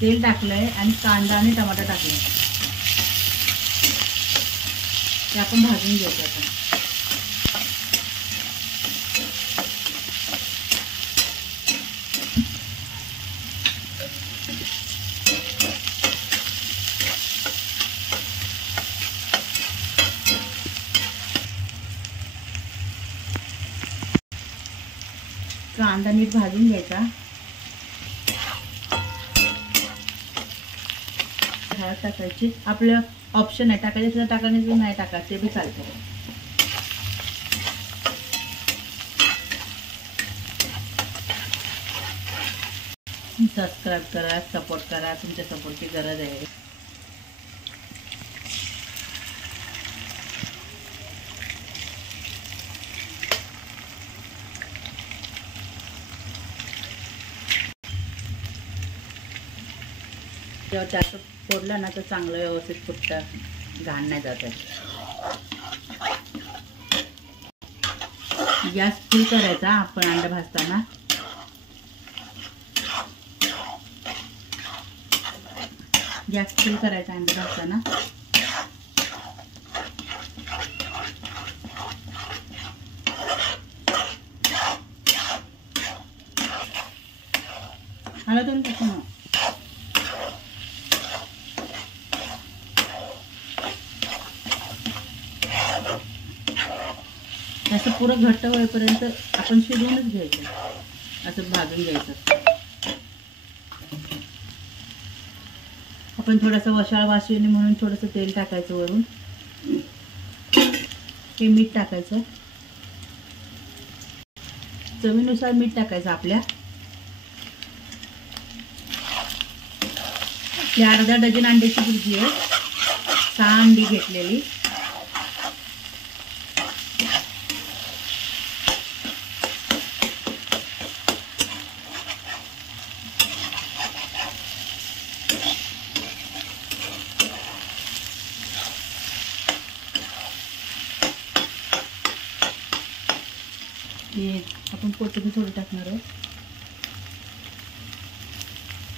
तेल टाकलंय आणि कांदा आणि टमाटा टाकले, ते आपण भाजून घ्यायचं आता. कांदा नीट भाजून घ्यायचा. हळद टाकायची, आपलं ऑप्शन आहे, टाकायचं तर टाकायचं, नाही टाकायचं ते बी चालतं. सबस्क्राईब करा, सपोर्ट करा, तुमच्या सपोर्टची गरज आहे. जेव्हा जास्त फोडलं ना तर चांगलं व्यवस्थित फुटतं, घाण नाही जात आहे. गॅस फुल करायचा आपण अंडा भाजताना. गॅस फुल करायचा अंडा भाजताना. हळद कसं असं पुरं घट्ट होईपर्यंत आपण शिजवूनच घ्यायचं, असं भाजून घ्यायचं. आपण थोडासा वशाळ वास येणे म्हणून थोडंसं तेल टाकायचं वरून. हे मीठ टाकायचं, चवीनुसार मीठ टाकायचं आपल्या. ही अर्धा डझन अंड्याची भुर्जी आहे, 6 अंडी घेतलेली. आपण कोथिंबीर थोडी टाकणार आहे.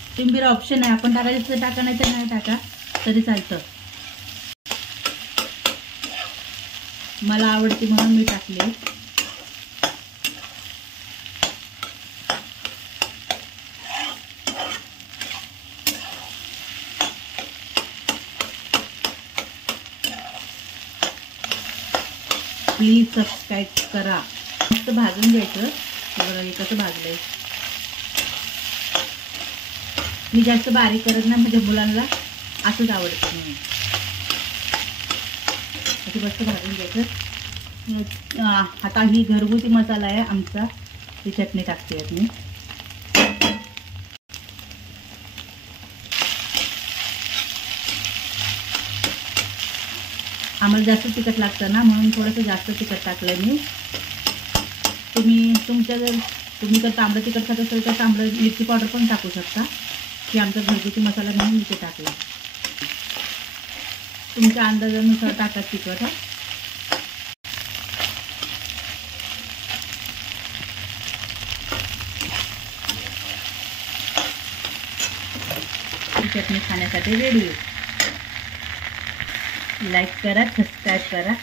कोथिंबीर ऑप्शन आहे, आपण टाकायचं तर टाका, नाही तर नाही टाका तरी चालतं. मला आवडते म्हणून मी टाकले. प्लीज सबस्क्राईब करा. मस्त भाजून घ्यायचं. बघा हे कसं भाजलंय. मी जास्त बारीक करत नाही, म्हणजे मुलांना असंच आवडतं म्हणून. असं मस्त भाजून घ्यायचं. आता ही घरगुती मसाला आहे आमचा, ही चटणी टाकते मी. आम्हाला जास्त तिखट लागतं ना, म्हणून थोडंसं जास्त तिखट टाकलं मी. तुम्ही जर तांबडं तिखट खात असेल तर तांबडं मिरची पावडर पण टाकू शकता. की आमचा घरगुती मसाला म्हणून मी ते टाकला. तुमच्या अंदाजानुसार टाका तिखट. चटणी खाण्यासाठी रेडी आहे. लाईक करा, सबस्क्राईब करा.